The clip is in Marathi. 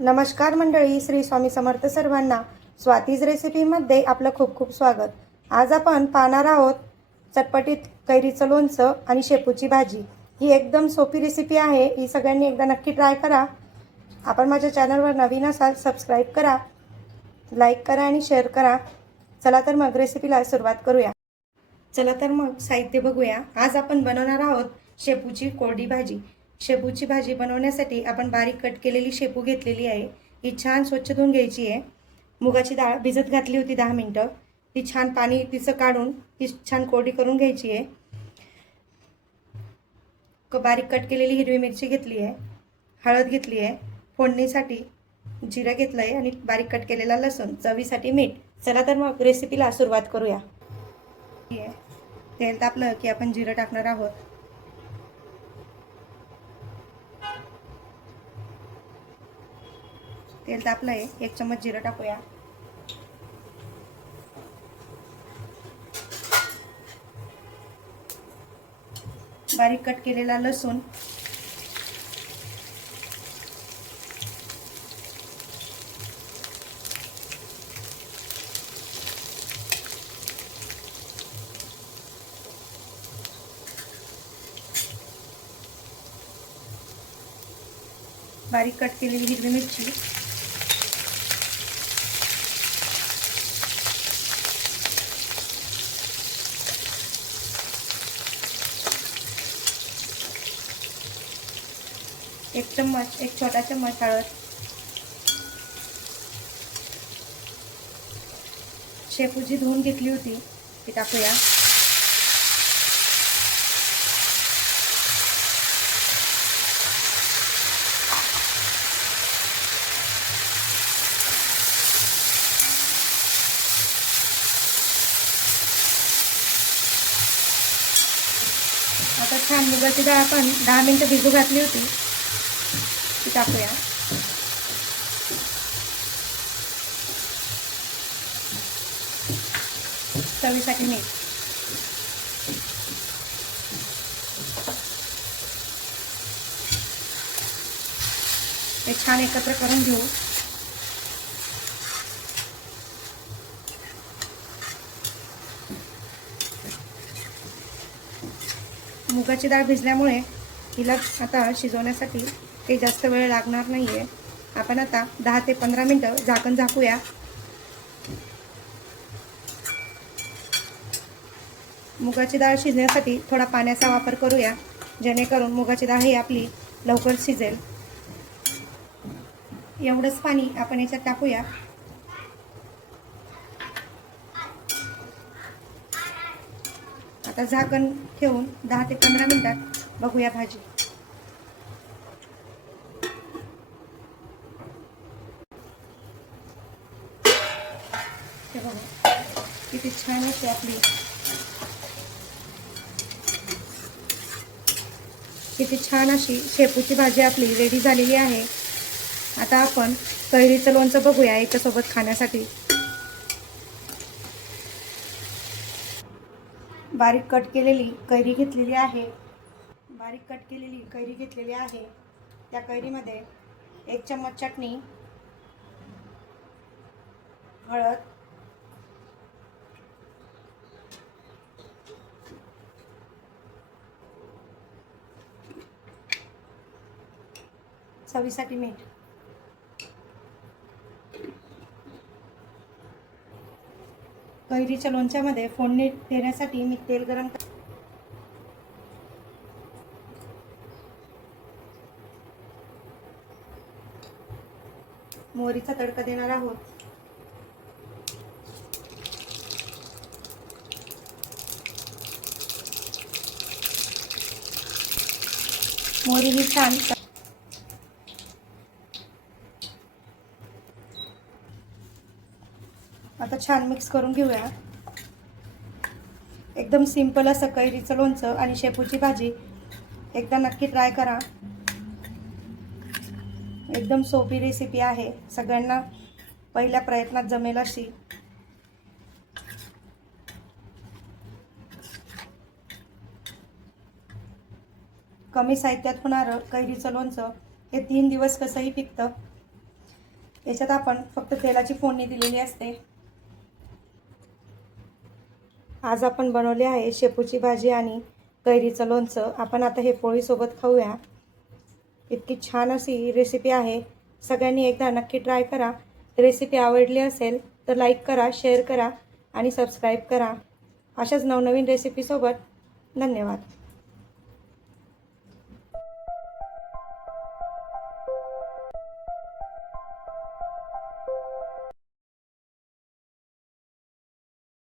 नमस्कार मंडळी, श्री स्वामी समर्थ सर्वांना. स्वातीज रेसिपीमध्ये आपलं खूप खूप स्वागत. आज आपण पाहणार आहोत चटपटीत कैरीचं लोणचं आणि शेपूची भाजी. ही एकदम सोपी रेसिपी आहे. ही सगळ्यांनी एकदा नक्की ट्राय करा. आपण माझ्या चॅनलवर नवीन असाल सबस्क्राईब करा, लाईक करा आणि शेअर करा. चला तर मग रेसिपीला सुरुवात करूया. चला तर मग साहित्य बघूया. आज आपण बनवणार आहोत शेपूची कोरडी भाजी. शेपूची भाजी बनवण्यासाठी आपण बारीक कट केलेली शेपू घेतलेली आहे. ही छान स्वच्छ धुवून घ्यायची आहे. मुगाची डाळ भिजत घातली होती 10 मिनिटं. ती छान पाणी तिचं काढून ती छान कोरडी करून घ्यायची आहे. बारीक कट केलेली हिरवी मिरची घेतली आहे, हळद घेतली आहे, फोडणीसाठी जिरं घेतलं आहे आणि बारीक कट केलेला लसूण, चवीसाठी मीठ. चला तर मग रेसिपीला सुरुवात करूया. तेल तापलं की आपण जिरं टाकणार आहोत. तेल तापलं आहे, 1 चम्मच जिरं टाकूया. बारीक कट केलेला लसूण, बारीक कट केलेली हिरवी मिरची, एक छोटा चम्मच हळद, शेपू जी धुवून घेतली होती ती टाकूया. आता छान मुगाची डाळ आपण 10 मिनिटं भिजू घातली होती ती टाकूया. चवीसाठी मीठ. हे छान एकत्र करून घेऊ. मुगाची डाळ भिजल्यामुळे हिला आता शिजवण्यासाठी काही जास्त वेळ लागणार नाही आहे. आपण आता 10 ते 15 मिनिटं झाकण झाकूया. मुगाची डाळ शिजण्यासाठी थोडा पाण्याचा वापर करूया, जेणेकरून मुगाची डाळ ही आपली लवकर शिजेल. एवढंच पाणी आपण याच्यात टाकूया. आता झाकण ठेवून 10 ते 15 मिनिटात बघूया भाजी. हे बघा किती छान अशी आपली शेपूची भाजी आपली रेडी झालेली आहे. आता आपण कैरीचं लोणचं बघूया याच्यासोबत खाण्यासाठी. बारीक कट केलेली कैरी घेतलेली आहे. त्या कैरीमध्ये 1 चम्मच चटणी, हळद, चवीसाठी मीठ, कैरीच्या लोणच्यामध्ये फोडणी देण्यासाठी मी तेल गरम मोहरीचा तडका देणार आहोत. मोहरी ही छान आता छान मिक्स करून घेऊया. एकदम सिंपल असं कैरीचं लोणचं आणि शेपूची भाजी एकदा नक्की ट्राय करा. एकदम सोपी रेसिपी आहे, सगळ्यांना पहिल्या प्रयत्नात जमेल अशी. कमी साहित्यात होणारं कैरीचं लोणचं हे 3 दिवस कसंही टिकतं. याच्यात आपण फक्त तेलाची फोडणी दिलेली असते। आज आपण बनवले आहे शेपूची भाजी आणि कैरीचं लोणचं। आपण आता हे पोळीसोबत खाऊया। इतकी छान अशी रेसिपी आहे। सगळ्यांनी एकदा नक्की ट्राय करा। रेसिपी आवडली असेल तर लाईक करा, शेअर करा आणि सबस्क्राईब करा। अशाच नवनवीन रेसिपीसोबत धन्यवाद।